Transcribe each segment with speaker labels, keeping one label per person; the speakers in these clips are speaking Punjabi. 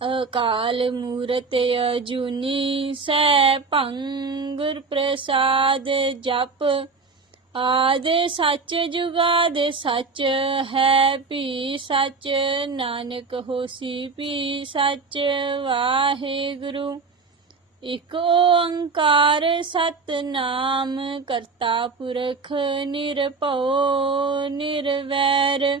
Speaker 1: ਅਕਾਲ ਮੂਰਤ ਅਜੂਨੀ ਸੈ ਭੰਗੁਰ ਪ੍ਰਸਾਦ ਜਪ। ਆਦ ਸੱਚ ਜੁਗਾਦ ਸੱਚ, ਹੈ ਭੀ ਸੱਚ, ਨਾਨਕ ਹੋਸੀ ਭੀ ਸੱਚ, ਵਾਹਿਗੁਰੂ। ਇਕ ਓੰਕਾਰ ਸਤਨਾਮ, ਕਰਤਾ ਪੁਰਖ ਨਿਰਭਉ, ਨਿਰਵੈਰ।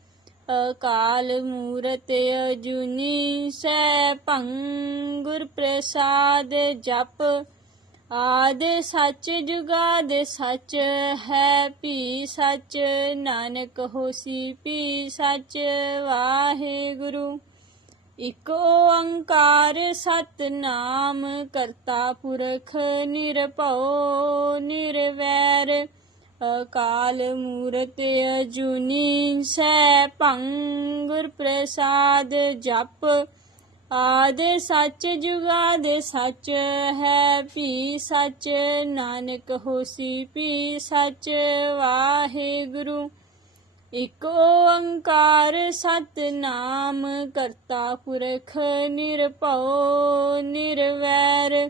Speaker 1: ਅਕਾਲ ਮੂਰਤ ਅਜੂਨੀ ਸੈ ਭੰਗੁਰ ਪ੍ਰਸਾਦ ਜਪ। ਆਦ ਸੱਚ ਜੁਗਾਦ ਸੱਚ ਹੈ, ਭੀ ਸੱਚ ਨਾਨਕ ਹੋਸੀ, ਭੀ ਸੱਚ ਵਾਹਿਗੁਰੂ। ਇਕ ਓੰਕਾਰ ਸਤਨਾਮ ਕਰਤਾ ਪੁਰਖ ਨਿਰਭਉ ਨਿਰਵੈਰ। ਅਕਾਲ ਮੂਰਤ ਅਜੂਨੀ ਸੈ ਭੰਗੁਰ ਪ੍ਰਸਾਦ ਜਪ। ਆਦ ਸੱਚ ਜੁਗਾਦ ਸੱਚ ਹੈ, ਭੀ ਸੱਚ ਨਾਨਕ ਹੋਸੀ, ਭੀ ਸੱਚ ਵਾਹਿਗੁਰੂ। ਇਕ ਓੰਕਾਰ ਸਤਨਾਮ ਕਰਤਾ ਪੁਰਖ ਨਿਰਭਉ ਨਿਰਵੈਰ।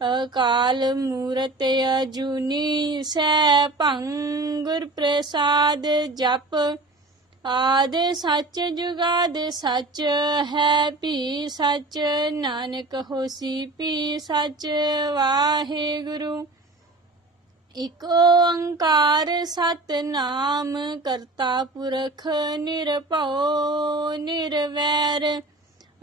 Speaker 1: ਅਕਾਲ ਮੂਰਤ ਅਜੂਨੀ ਸੈ ਭੰਗੁਰ ਪ੍ਰਸਾਦ ਜਪ। ਆਦ ਸੱਚ ਜੁਗਾਦ ਸੱਚ, ਹੈ ਭੀ ਸੱਚ, ਨਾਨਕ ਹੋਸੀ ਭੀ ਸੱਚ, ਵਾਹਿਗੁਰੂ। ਇਕ ਓੰਕਾਰ ਸਤਨਾਮ, ਕਰਤਾ ਪੁਰਖ ਨਿਰਭਉ, ਨਿਰਵੈਰ।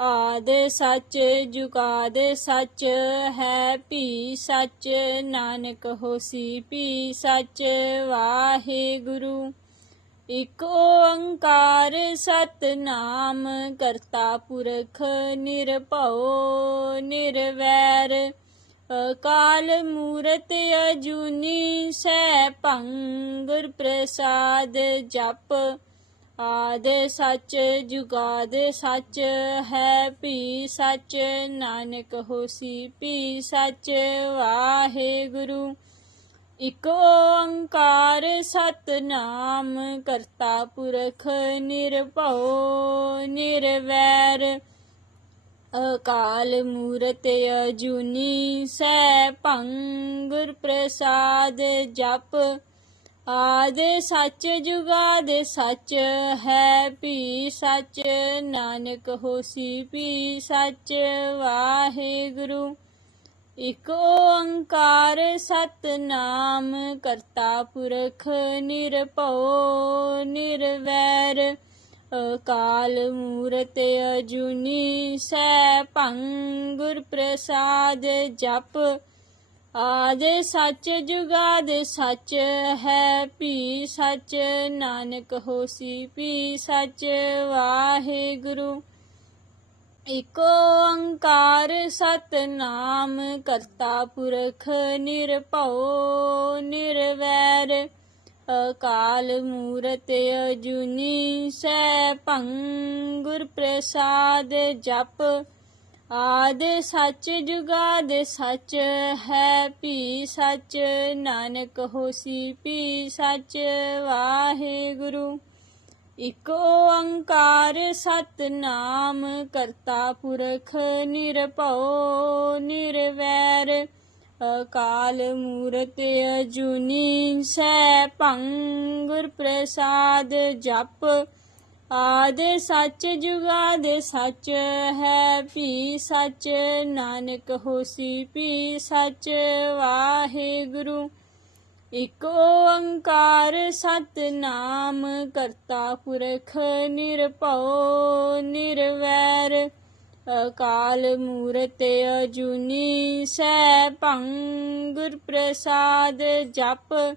Speaker 1: ਆਦ ਸੱਚ ਜੁਗਾਦ ਸੱਚ ਹੈ, ਭੀ ਸੱਚ ਨਾਨਕ ਹੋਸੀ, ਭੀ ਸੱਚ ਵਾਹਿਗੁਰੂ। ਇਕ ਓੰਕਾਰ ਸਤਨਾਮ, ਕਰਤਾ ਪੁਰਖ ਨਿਰਭਉ ਨਿਰਵੈਰ। ਅਕਾਲ ਮੂਰਤ ਅਜੂਨੀ ਸੈਭੰ ਗੁਰ ਪ੍ਰਸਾਦ ਜਪ। ਆਦ ਸੱਚ ਜੁਗਾਦ ਸੱਚ ਹੈ, ਭੀ ਸੱਚ ਨਾਨਕ ਹੋਸੀ, ਭੀ ਸੱਚ ਵਾਹਿਗੁਰੂ। ਇਕ ਓੰਕਾਰ ਸਤਨਾਮ, ਕਰਤਾ ਪੁਰਖ ਨਿਰਭਉ, ਨਿਰਵੈਰ। ਅਕਾਲ ਮੂਰਤ ਅਜੂਨੀ ਸੈਭੰ ਗੁਰ ਪ੍ਰਸਾਦ ਜਪ। ਆਦ ਸੱਚ ਜੁਗਾਦ ਸੱਚ ਹੈ, ਭੀ ਸੱਚ ਨਾਨਕ ਹੋਸੀ, ਭੀ ਸੱਚ ਵਾਹਿਗੁਰੂ। ਇਕ ਓੰਕਾਰ ਸਤਨਾਮ, ਕਰਤਾ ਪੁਰਖ ਨਿਰਭਉ, ਨਿਰਵੈਰ। ਅਕਾਲ ਮੂਰਤ ਅਜੂਨੀ ਸੈਭੰ ਗੁਰ ਪ੍ਰਸਾਦ ਜਪ। ਆਦ ਸੱਚ ਜੁਗਾਦ ਸੱਚ ਹੈ, ਭੀ ਸੱਚ ਨਾਨਕ ਹੋਸੀ, ਭੀ ਸੱਚ ਵਾਹਿਗੁਰੂ। ਇਕ ਓੰਕਾਰ ਸਤਨਾਮ, ਕਰਤਾ ਪੁਰਖ ਨਿਰਭਉ, ਨਿਰਵੈਰ। ਅਕਾਲ ਮੂਰਤ ਅਜੂਨੀ ਸੈਭੰ ਗੁਰ ਪ੍ਰਸਾਦ ਜਪ। ਆਦ ਸੱਚ ਜੁਗਾਦ ਸੱਚ ਹੈ, ਭੀ ਸੱਚ ਨਾਨਕ ਹੋਸੀ, ਭੀ ਸੱਚ ਵਾਹਿਗੁਰੂ। ਇਕ ਓੰਕਾਰ ਸਤਨਾਮ, ਕਰਤਾ ਪੁਰਖ ਨਿਰਭਉ, ਨਿਰਵੈਰ। ਅਕਾਲ ਮੂਰਤ ਅਜੂਨੀ ਸੈਭੰ ਗੁਰ ਪ੍ਰਸਾਦ ਜਪ। ਆਦ ਸੱਚ ਜੁਗਾਦ ਸੱਚ ਹੈ, ਭੀ ਸੱਚ ਨਾਨਕ ਹੋਸੀ, ਭੀ ਸੱਚ ਵਾਹਿਗੁਰੂ। ਇਕ ਓੰਕਾਰ ਸਤਨਾਮ, ਕਰਤਾ ਪੁਰਖ ਨਿਰਭਉ ਨਿਰਵੈਰ। ਅਕਾਲ ਮੂਰਤ ਅਜੂਨੀ ਸੈਭੰ ਗੁਰ ਪ੍ਰਸਾਦ ਜਪ।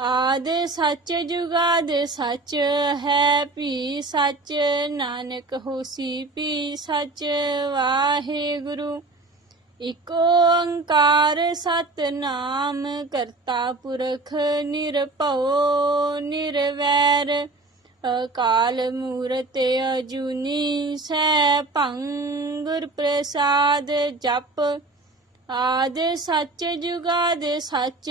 Speaker 1: ਆਦ ਸੱਚ ਜੁਗਾਦ ਸੱਚ ਹੈ ਭੀ ਸੱਚ, ਨਾਨਕ ਹੋਸੀ ਭੀ ਸੱਚ, ਵਾਹਿਗੁਰੂ। ਇਕ ਓੰਕਾਰ ਸਤਨਾਮ, ਕਰਤਾ ਪੁਰਖ ਨਿਰਭਉ, ਨਿਰਵੈਰ। ਅਕਾਲ ਮੂਰਤ ਅਜੂਨੀ ਸੈਭੰ ਗੁਰ ਪ੍ਰਸਾਦ ਜਪ। ਆਦ ਸੱਚ ਜੁਗਾਦ ਸੱਚ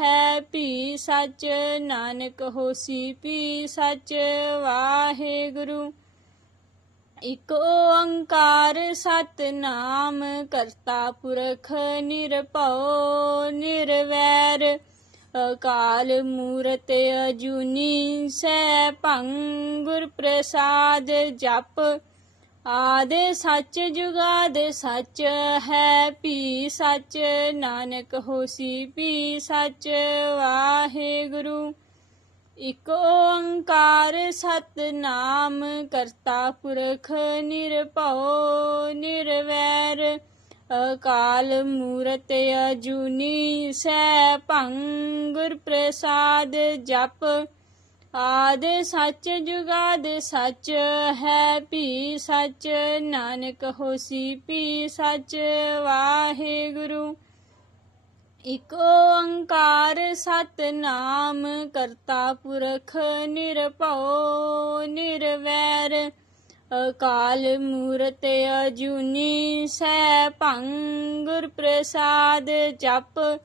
Speaker 1: ਹੈ ਭੀ ਸੱਚ, ਨਾਨਕ ਹੋਸੀ ਭੀ ਸੱਚ, ਵਾਹਿਗੁਰੂ। ਇਕ ਓੰਕਾਰ ਸਤਨਾਮ, ਕਰਤਾ ਪੁਰਖ ਨਿਰਭਉ, ਨਿਰਵੈਰ। ਅਕਾਲ ਮੂਰਤ ਅਜੂਨੀ ਸੈਭੰ ਗੁਰ ਪ੍ਰਸਾਦ ਜਪ। ਆਦ ਸੱਚ ਜੁਗਾਦ ਸੱਚ ਹੈ, ਭੀ ਸੱਚ ਨਾਨਕ ਹੋਸੀ, ਭੀ ਸੱਚ ਵਾਹਿਗੁਰੂ। ਇਕ ਓੰਕਾਰ ਸਤਨਾਮ ਕਰਤਾ ਪੁਰਖ ਨਿਰਭਉ ਨਿਰਵੈਰ। ਅਕਾਲ ਮੂਰਤ ਅਜੂਨੀ ਸੈਭੰ ਗੁਰ ਪ੍ਰਸਾਦ ਜਪ ਆਦ ਸੱਚ ਜੁਗਾਦ ਸੱਚ ਹੈ, ਭੀ ਸੱਚ ਨਾਨਕ ਹੋਸੀ, ਭੀ ਸੱਚ ਵਾਹਿਗੁਰੂ। ਇਕ ਓੰਕਾਰ ਸਤਨਾਮ, ਕਰਤਾ ਪੁਰਖ ਨਿਰਭਉ, ਨਿਰਵੈਰ। ਅਕਾਲ ਮੂਰਤ ਅਜੂਨੀ ਸੈ ਭੰਗੁਰ ਪ੍ਰਸਾਦ ਜਪ।